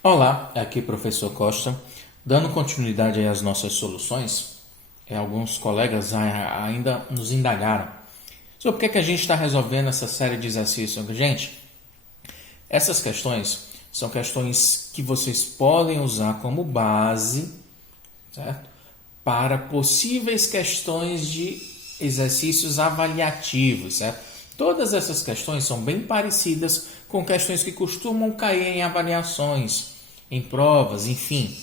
Olá, aqui professor Costa, dando continuidade aí às nossas soluções. Alguns colegas ainda nos indagaram sobre por que a gente está resolvendo essa série de exercícios. Gente, essas questões são questões que vocês podem usar como base, certo? Para possíveis questões de exercícios avaliativos, certo? Todas essas questões são bem parecidas com questões que costumam cair em avaliações, em provas, enfim.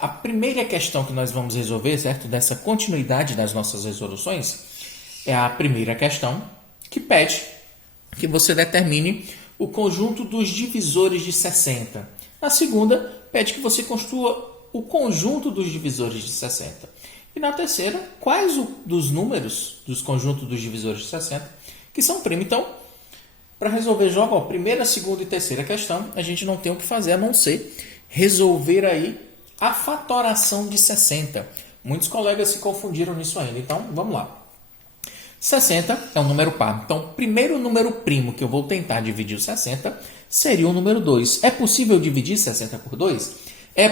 A primeira questão que nós vamos resolver, certo? Dessa continuidade das nossas resoluções, é a primeira questão que pede que você determine o conjunto dos divisores de 60. A segunda pede que você construa o conjunto dos divisores de 60. E na terceira, quais dos números dos conjuntos dos divisores de 60 que são primo. Então, para resolver jogo, primeira, segunda e terceira questão, a gente não tem o que fazer a não ser resolver aí a fatoração de 60. Muitos colegas se confundiram nisso ainda, então vamos lá. 60 é um número par. Então, o primeiro número primo que eu vou tentar dividir o 60 seria o número 2. É possível dividir 60 por 2?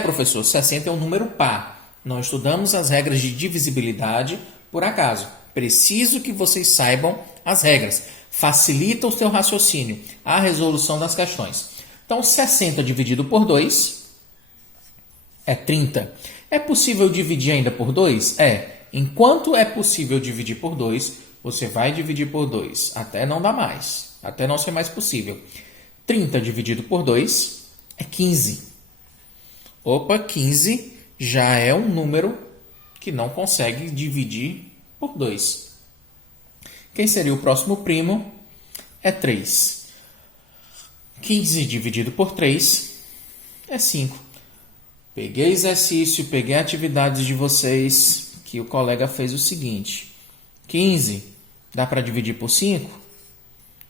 Professor, 60 é um número par. Nós estudamos as regras de divisibilidade por acaso. Preciso que vocês saibam as regras. Facilita o seu raciocínio, a resolução das questões. Então, 60 dividido por 2 é 30. É possível dividir ainda por 2? Enquanto é possível dividir por 2, você vai dividir por 2 até não dar mais, até não ser mais possível. 30 dividido por 2 é 15. 15 já é um número que não consegue dividir por 2. Quem seria o próximo primo? É 3. 15 dividido por 3 é 5. Peguei exercício, peguei atividades de vocês, que o colega fez o seguinte. 15 dá para dividir por 5?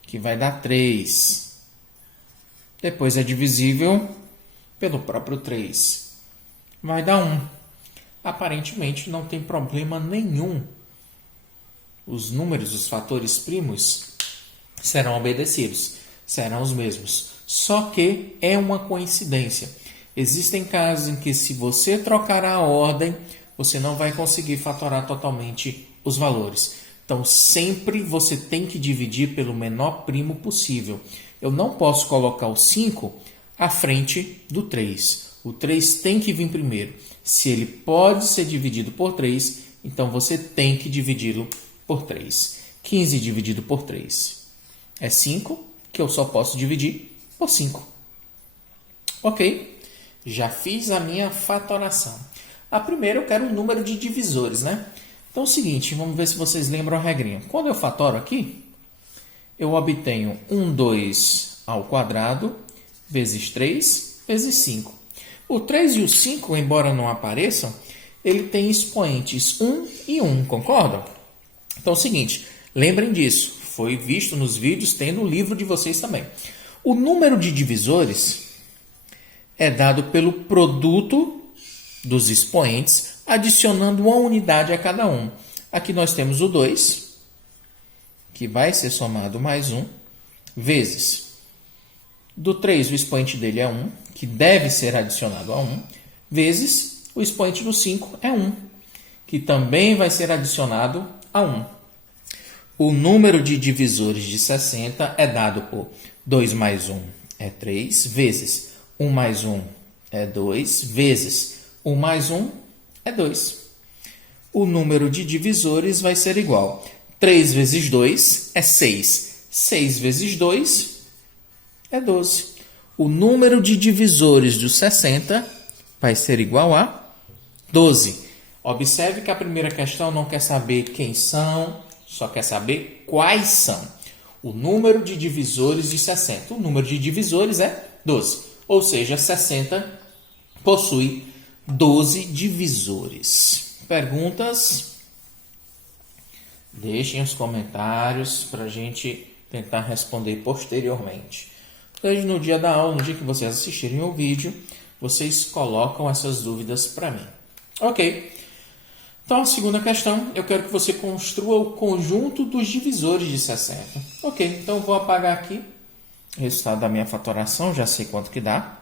Que vai dar 3. Depois é divisível pelo próprio 3. Vai dar 1. Aparentemente não tem problema nenhum. Os números, os fatores primos, serão obedecidos, serão os mesmos. Só que é uma coincidência. Existem casos em que, se você trocar a ordem, você não vai conseguir fatorar totalmente os valores. Então, sempre você tem que dividir pelo menor primo possível. Eu não posso colocar o 5 à frente do 3. O 3 tem que vir primeiro. Se ele pode ser dividido por 3, então você tem que dividi-lo por 3. 15 dividido por 3 é 5, que eu só posso dividir por 5. Ok? Já fiz a minha fatoração. A primeira eu quero o número de divisores, né? Então é o seguinte, vamos ver se vocês lembram a regrinha. Quando eu fatoro aqui, eu obtenho 2 ao quadrado vezes 3 vezes 5. O 3 e o 5, embora não apareçam, ele tem expoentes 1 e 1, concordam? Então é o seguinte, lembrem disso, foi visto nos vídeos, tem no livro de vocês também. O número de divisores é dado pelo produto dos expoentes, adicionando uma unidade a cada um. Aqui nós temos o 2, que vai ser somado mais 1, vezes. Do 3, o expoente dele é 1, que deve ser adicionado a 1, vezes o expoente do 5 é 1, que também vai ser adicionado a 1. O número de divisores de 60 é dado por 2 mais 1 é 3, vezes 1 mais 1 é 2, vezes 1 mais 1 é 2. O número de divisores vai ser igual. 3 vezes 2 é 6. 6 vezes 2 é 12. O número de divisores dos 60 vai ser igual a 12. Observe que a primeira questão não quer saber quem são, só quer saber quais são. O número de divisores de 60. O número de divisores é 12. Ou seja, 60 possui 12 divisores. Perguntas? Deixem os comentários para a gente tentar responder posteriormente. Hoje, no dia da aula, no dia que vocês assistirem o vídeo, vocês colocam essas dúvidas para mim. Ok. Então, a segunda questão, eu quero que você construa o conjunto dos divisores de 60. Ok, então eu vou apagar aqui o resultado da minha fatoração, já sei quanto que dá.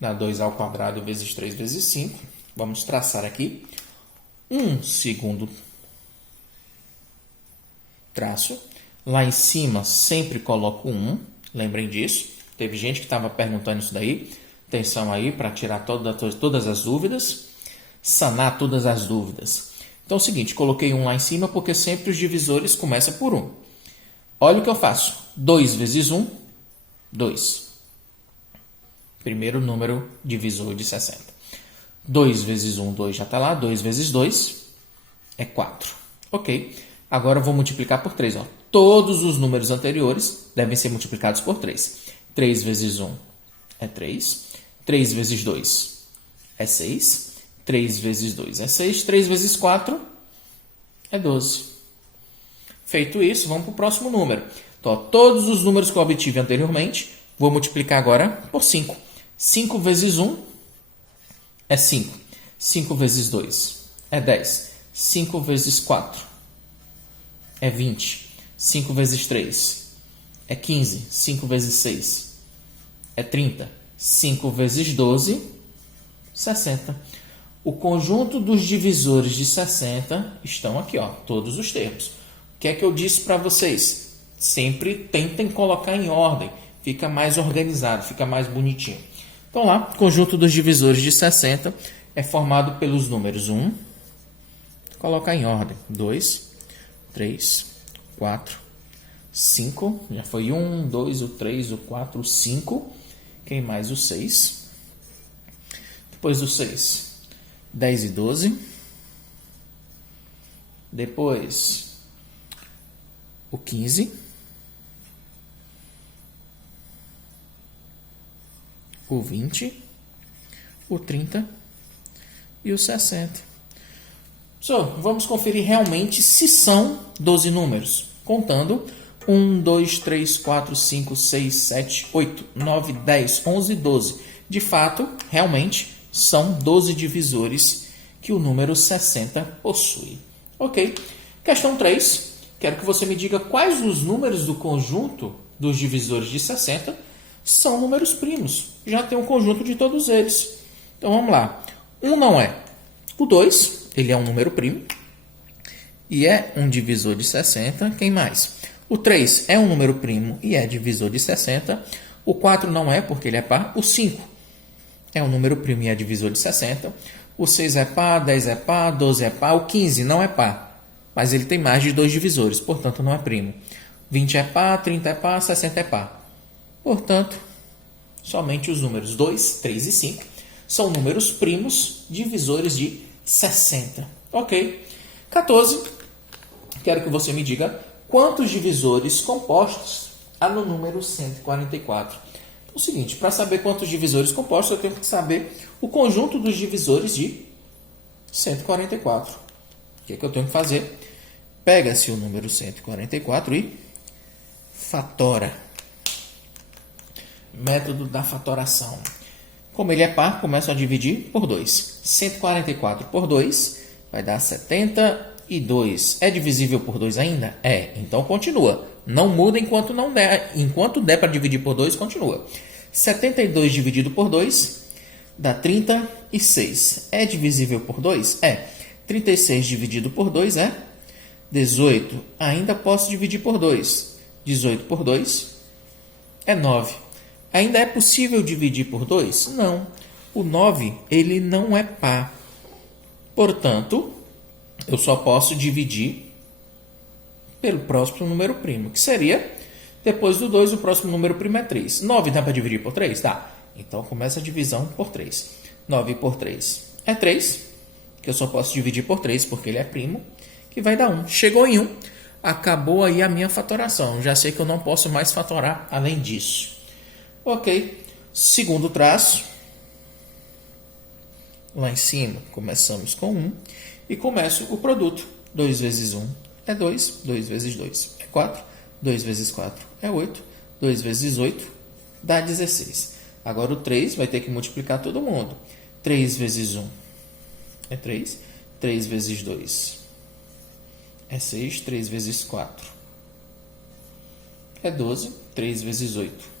Dá 2 ao quadrado vezes 3 vezes 5. Vamos traçar aqui um segundo traço. Lá em cima sempre coloco 1. Lembrem disso. Teve gente que estava perguntando isso daí. Atenção aí para tirar todas as dúvidas. Sanar todas as dúvidas. Então é o seguinte, coloquei 1 lá em cima porque sempre os divisores começam por 1. Olha o que eu faço. 2 vezes 1, 2. Primeiro número divisor de 60. 2 vezes 1, 2 já está lá. 2 vezes 2 é 4. Ok. Agora eu vou multiplicar por 3. Ó. Todos os números anteriores devem ser multiplicados por 3. 3 vezes 1 é 3. 3 vezes 2 é 6. 3 vezes 2 é 6. 3 vezes 4 é 12. Feito isso, vamos para o próximo número. Então, ó, todos os números que eu obtive anteriormente, vou multiplicar agora por 5. 5 vezes 1 é 5. 5 vezes 2 é 10. 5 vezes 4 é 20. 5 vezes 3 é 15. 5 vezes 6 é 30. 5 vezes 12, 60. O conjunto dos divisores de 60 estão aqui, ó, todos os termos. O que é que eu disse para vocês? Sempre tentem colocar em ordem. Fica mais organizado, fica mais bonitinho. Então lá, o conjunto dos divisores de 60 é formado pelos números 1, colocar em ordem, 2, 3, 4, 5, já foi 1, 2, o 3, o 4, o 5, quem mais? O 6. Depois do 6, 10 e 12. Depois, o 15. O 20. O 30. E o 60. Vamos conferir realmente se são 12 números. Contando 1, 2, 3, 4, 5, 6, 7, 8, 9, 10, 11, 12. De fato, realmente, são 12 divisores que o número 60 possui. Ok? Questão 3. Quero que você me diga quais os números do conjunto dos divisores de 60 são números primos. Já tem um conjunto de todos eles. Então, vamos lá. 1 não é. O 2, ele é um número primo. E é um divisor de 60. Quem mais? O 3 é um número primo e é divisor de 60. O 4 não é, porque ele é par. O 5 é um número primo e é divisor de 60. O 6 é par, 10 é par, 12 é par. O 15 não é par, mas ele tem mais de 2 divisores, portanto não é primo. 20 é par, 30 é par, 60 é par. Portanto, somente os números 2, 3 e 5 são números primos divisores de 60. Ok? 14. Quero que você me diga quantos divisores compostos há no número 144. Então, é o seguinte, para saber quantos divisores compostos, eu tenho que saber o conjunto dos divisores de 144. O que é que eu tenho que fazer? Pega-se o número 144 e fatora. Método da fatoração. Como ele é par, começo a dividir por 2. 144 por 2 vai dar 72. É divisível por 2 ainda? É. Então continua. Não muda enquanto não der. Enquanto der para dividir por 2, continua. 72 dividido por 2 dá 36. É divisível por 2? É. 36 dividido por 2 é 18. Ainda posso dividir por 2. 18 por 2 é 9. Ainda é possível dividir por 2? Não. O 9, ele não é par. Portanto, eu só posso dividir pelo próximo número primo, que seria, depois do 2, o próximo número primo é 3. 9 dá para dividir por 3? Dá. Então, começa a divisão por 3. 9 por 3 é 3, que eu só posso dividir por 3, porque ele é primo, que vai dar 1. Chegou em 1, acabou aí a minha fatoração. Já sei que eu não posso mais fatorar além disso. Ok, segundo traço, lá em cima começamos com 1 e começo o produto. 2 vezes 1 é 2, 2 vezes 2 é 4, 2 vezes 4 é 8, 2 vezes 8 dá 16. Agora o 3 vai ter que multiplicar todo mundo. 3 vezes 1 é 3, 3 vezes 2 é 6, 3 vezes 4 é 12, 3 vezes 8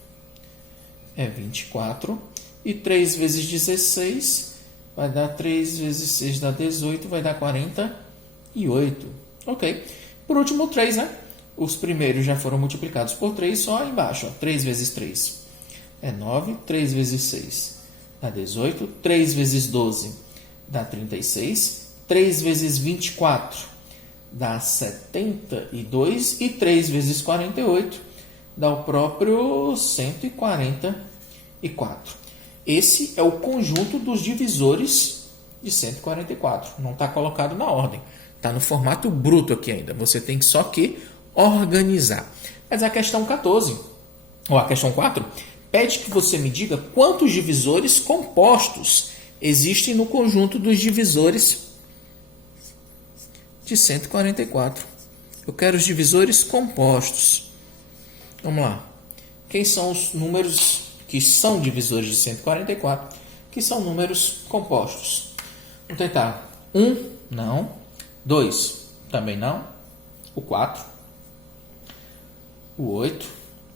é 24, E 3 vezes 16 vai dar 3 vezes 6 dá 18, vai dar 48. Ok. Por último, 3, né? Os primeiros já foram multiplicados por 3, só embaixo. Ó. 3 vezes 3 é 9, 3 vezes 6 dá 18, 3 vezes 12 dá 36, 3 vezes 24 dá 72 e 3 vezes 48 dá o próprio 144. Esse é o conjunto dos divisores de 144. Não está colocado na ordem. Está no formato bruto aqui ainda. Você tem só que organizar. Mas a questão 14, ou a questão 4, pede que você me diga quantos divisores compostos existem no conjunto dos divisores de 144. Eu quero os divisores compostos. Vamos lá. Quem são os números que são divisores de 144, que são números compostos? Vamos tentar. 1, não. 2, também não. O 4. O 8.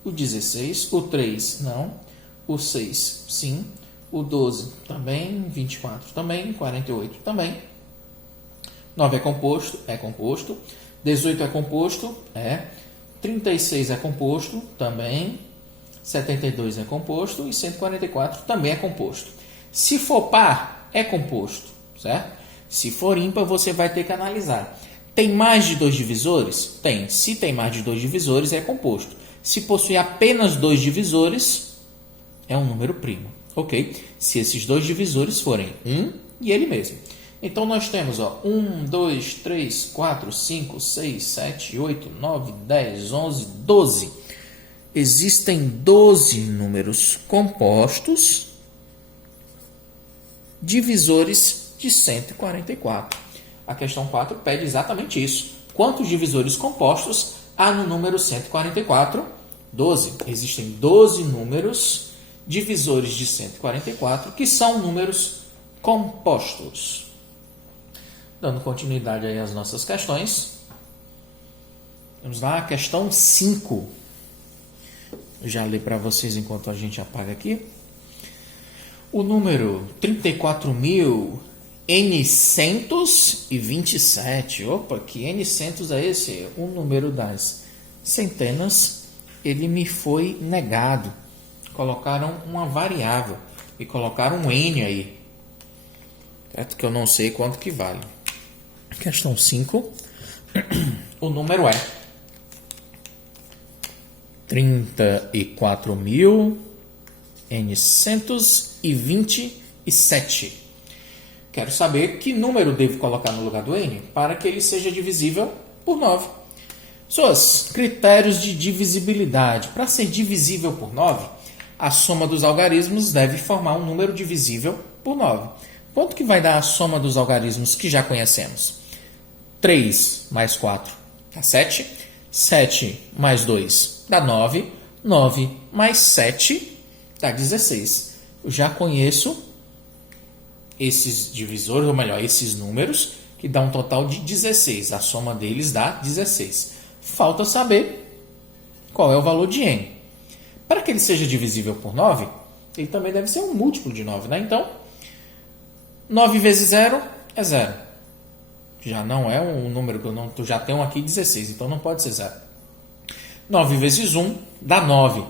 O 16. O 3, não. O 6, sim. O 12, também. 24, também. 48, também. 9 é composto? É composto. 18 é composto? É. 36 é composto? Também. 72 é composto e 144 também é composto. Se for par, é composto, certo? Se for ímpar, você vai ter que analisar. Tem mais de 2 divisores? Tem. Se tem mais de 2 divisores, é composto. Se possui apenas 2 divisores, é um número primo, ok? Se esses 2 divisores forem 1 e ele mesmo. Então, nós temos 1, 2, 3, 4, 5, 6, 7, 8, 9, 10, 11, 12. Existem 12 números compostos divisores de 144. A questão 4 pede exatamente isso. Quantos divisores compostos há no número 144? 12. Existem 12 números divisores de 144 que são números compostos. Dando continuidade aí às nossas questões. Vamos lá, questão 5. Eu já li para vocês enquanto a gente apaga aqui. O número 34.n127. Opa, que n100 é esse? O número das centenas, ele me foi negado. Colocaram uma variável e colocaram um n aí. Certo? Que eu não sei quanto que vale. Questão 5. O número é 34.n127. Quero saber que número devo colocar no lugar do n para que ele seja divisível por 9. Pessoas, critérios de divisibilidade. Para ser divisível por 9, a soma dos algarismos deve formar um número divisível por 9. Quanto que vai dar a soma dos algarismos que já conhecemos? 3 mais 4 dá 7. 7 mais 2 dá 9. 9 mais 7 dá 16. Eu já conheço esses divisores, ou melhor, esses números, que dá um total de 16. A soma deles dá 16. Falta saber qual é o valor de n. Para que ele seja divisível por 9, ele também deve ser um múltiplo de 9, né? Então, 9 vezes 0 é 0. Já não é um número que eu já tenho aqui 16, então não pode ser 0. 9 vezes 1 dá 9.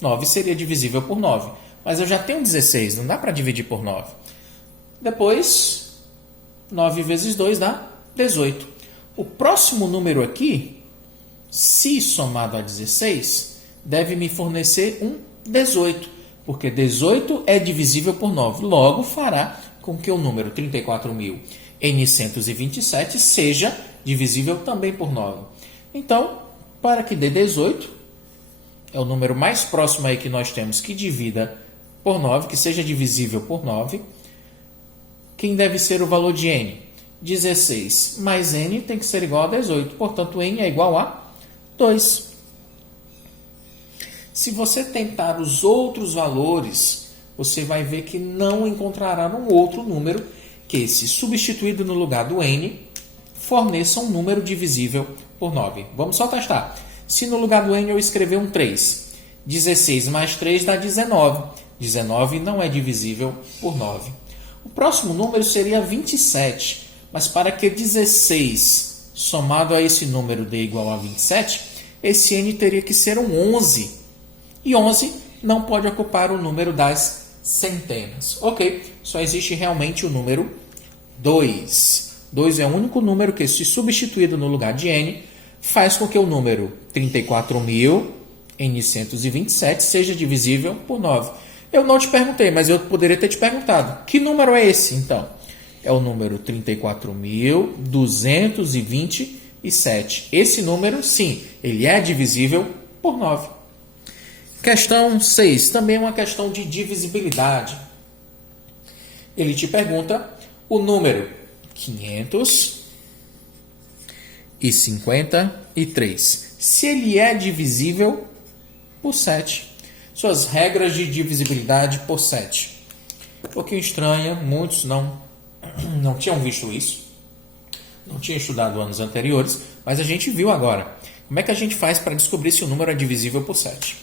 9 seria divisível por 9. Mas eu já tenho 16, não dá para dividir por 9. Depois, 9 vezes 2 dá 18. O próximo número aqui, se somado a 16, deve me fornecer um 18. Porque 18 é divisível por 9. Logo, fará com que o número 34.n127 seja divisível também por 9. Então, para que dê 18, é o número mais próximo aí que nós temos que divida por 9, que seja divisível por 9. Quem deve ser o valor de n? 16 mais n tem que ser igual a 18. Portanto, n é igual a 2. Se você tentar os outros valores, você vai ver que não encontrará um outro número que, se substituído no lugar do n, forneça um número divisível por 9. Vamos só testar. Se no lugar do n eu escrever um 3, 16 mais 3 dá 19. 19 não é divisível por 9. O próximo número seria 27, mas para que 16 somado a esse número dê igual a 27, esse n teria que ser um 11. E 11 não pode ocupar o número das centenas. Ok, só existe realmente o número 2. 2 é o único número que, se substituído no lugar de n, faz com que o número 34.927 seja divisível por 9. Eu não te perguntei, mas eu poderia ter te perguntado. Que número é esse, então? É o número 34.227. Esse número, sim, ele é divisível por 9. Questão 6. Também é uma questão de divisibilidade. Ele te pergunta o número 553. Se ele é divisível por 7. Suas regras de divisibilidade por 7. Um pouquinho estranha, muitos não tinham visto isso, não tinham estudado anos anteriores, mas a gente viu agora. Como é que a gente faz para descobrir se o número é divisível por 7?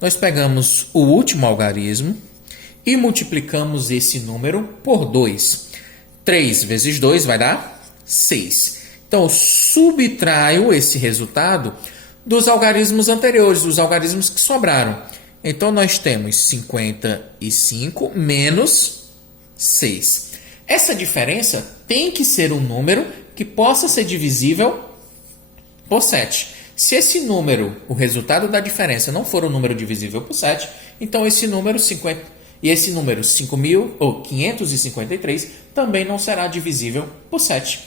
Nós pegamos o último algarismo e multiplicamos esse número por 2. 3 vezes 2 vai dar 6. Então, eu subtraio esse resultado dos algarismos anteriores, dos algarismos que sobraram. Então, nós temos 55 menos 6. Essa diferença tem que ser um número que possa ser divisível por 7. Se esse número, o resultado da diferença, não for um número divisível por 7, então esse número 553 também não será divisível por 7.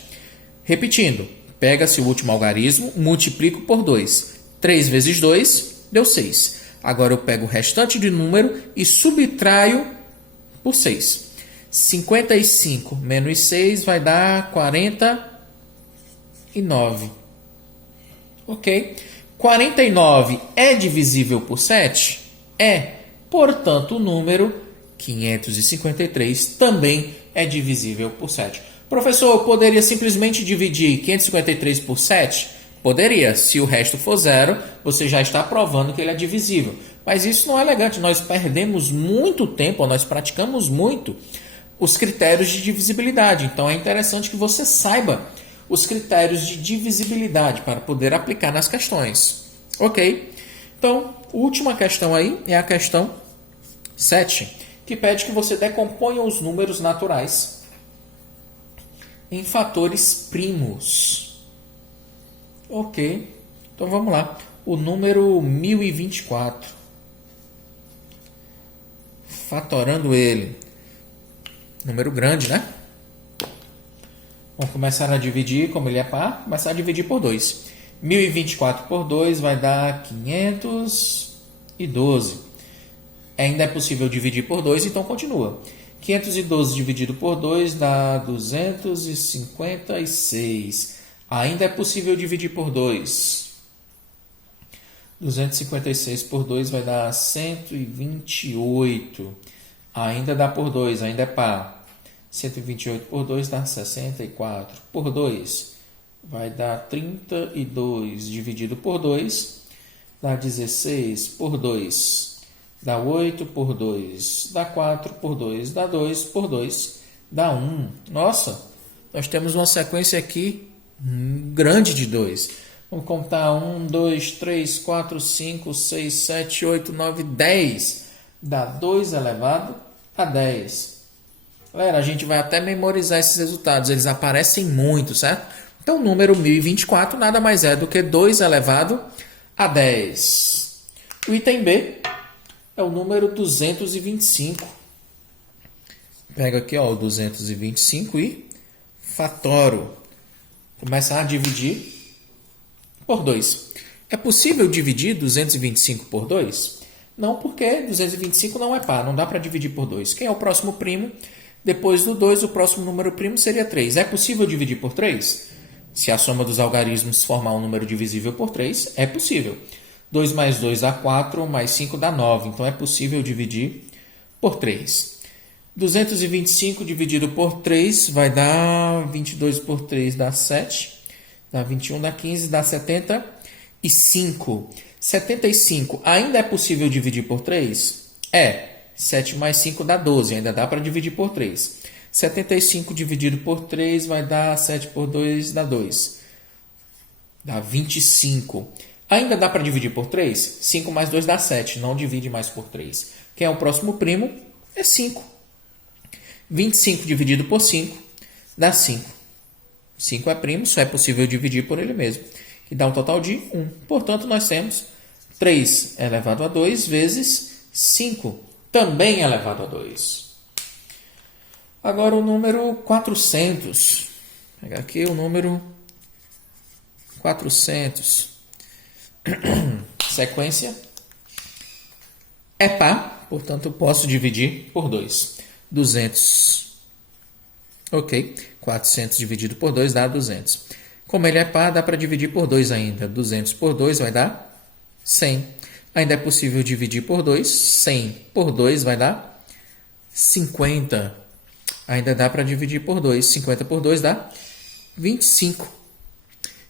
Repetindo, pega-se o último algarismo, multiplico por 2. 3 vezes 2 deu 6. Agora eu pego o restante de número e subtraio por 6. 55 menos 6 vai dar 49. Ok? 49 é divisível por 7? É. Portanto, o número 553 também é divisível por 7. Professor, eu poderia simplesmente dividir 553 por 7? Poderia. Se o resto for 0, você já está provando que ele é divisível. Mas isso não é elegante. Nós perdemos muito tempo, nós praticamos muito os critérios de divisibilidade. Então, é interessante que você saiba os critérios de divisibilidade para poder aplicar nas questões. Ok? Então, a última questão aí é a questão 7, que pede que você decomponha os números naturais em fatores primos. Ok, então vamos lá. O número 1024. Fatorando ele. Número grande, né? Vamos começar a dividir, como ele é par, começar a dividir por 2. 1024 por 2 vai dar 512. Ainda é possível dividir por 2, então continua. 512 dividido por 2 dá 256. Ainda é possível dividir por 2. 256 por 2 vai dar 128. Ainda dá por 2, ainda é par. 128 por 2 dá 64. Por 2 vai dar 32. Dividido por 2 dá 16. Por 2 dá 8. Por 2 dá 4. Por 2 dá 2. Por 2 dá 1. Nossa, nós temos uma sequência aqui grande de 2. Vamos contar 1, 2, 3, 4, 5, 6, 7, 8, 9, 10. Dá 2 elevado a 10. Galera, a gente vai até memorizar esses resultados. Eles aparecem muito, certo? Então, o número 1024 nada mais é do que 2 elevado a 10. O item B é o número 225. Pega aqui ó, o 225 e fatoro. Começa a dividir por 2. É possível dividir 225 por 2? Não, porque 225 não é par, não dá para dividir por 2. Quem é o próximo primo? Depois do 2, o próximo número primo seria 3. É possível dividir por 3? Se a soma dos algarismos formar um número divisível por 3, é possível. 2 mais 2 dá 4, mais 5 dá 9. Então, é possível dividir por 3. 225 dividido por 3 vai dar 22 por 3 dá 7. Dá 21, dá 15, dá 75. 75 ainda é possível dividir por 3? É. 7 mais 5 dá 12, ainda dá para dividir por 3. 75 dividido por 3 vai dar 7 por 2 dá 2. Dá 25. Ainda dá para dividir por 3? 5 mais 2 dá 7, não divide mais por 3. Quem é o próximo primo? É 5. 25 dividido por 5 dá 5. 5 é primo, só é possível dividir por ele mesmo, que dá um total de 1. Portanto, nós temos 3 elevado a 2 vezes 5, também elevado a 2. Agora o número 400. Vou pegar aqui o número 400. Sequência é par, portanto, posso dividir por 2. 200. Ok. 400 dividido por 2 dá 200. Como ele é par, dá para dividir por 2 ainda. 200 por 2 vai dar 100. Ainda é possível dividir por 2. 100 por 2 vai dar 50. Ainda dá para dividir por 2. 50 por 2 dá 25.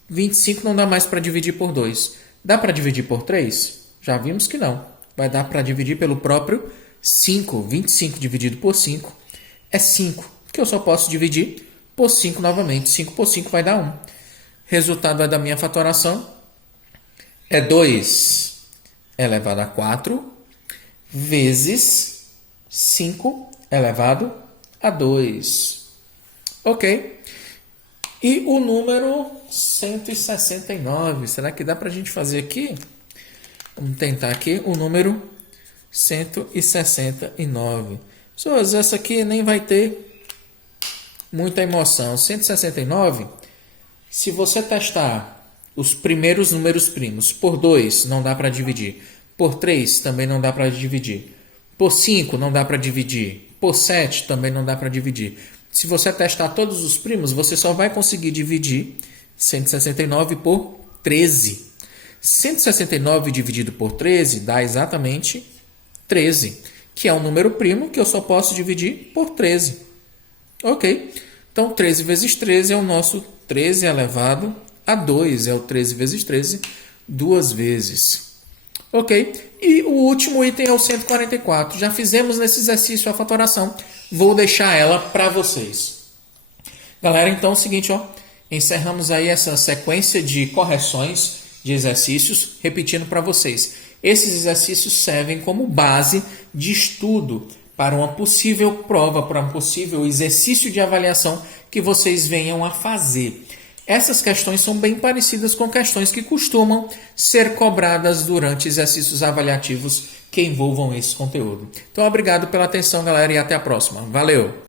25 não dá mais para dividir por 2. Dá para dividir por 3? Já vimos que não. Vai dar para dividir pelo próprio 5. 25 dividido por 5 é 5, que eu só posso dividir por 5 novamente. 5 por 5 vai dar 1. Resultado da minha fatoração é 2 elevado a 4 vezes 5 elevado a 2. Ok. E o número 169. Será que dá para a gente fazer aqui? Vamos tentar aqui o número 169. Pessoas, essa aqui nem vai ter muita emoção. 169, se você testar os primeiros números primos por 2, não dá para dividir. Por 3, também não dá para dividir. Por 5, não dá para dividir. Por 7, também não dá para dividir. Se você testar todos os primos, você só vai conseguir dividir 169 por 13. 169 dividido por 13 dá exatamente 13, que é um número primo que eu só posso dividir por 13. Ok? Então, 13 vezes 13 é o nosso 13 elevado a 2. É o 13 vezes 13 duas vezes. Ok? E o último item é o 144. Já fizemos nesse exercício a fatoração. Vou deixar ela para vocês. Galera, então é o seguinte, ó. Encerramos aí essa sequência de correções de exercícios, repetindo para vocês. Esses exercícios servem como base de estudo para uma possível prova, para um possível exercício de avaliação que vocês venham a fazer. Essas questões são bem parecidas com questões que costumam ser cobradas durante exercícios avaliativos que envolvam esse conteúdo. Então, obrigado pela atenção, galera, e até a próxima. Valeu!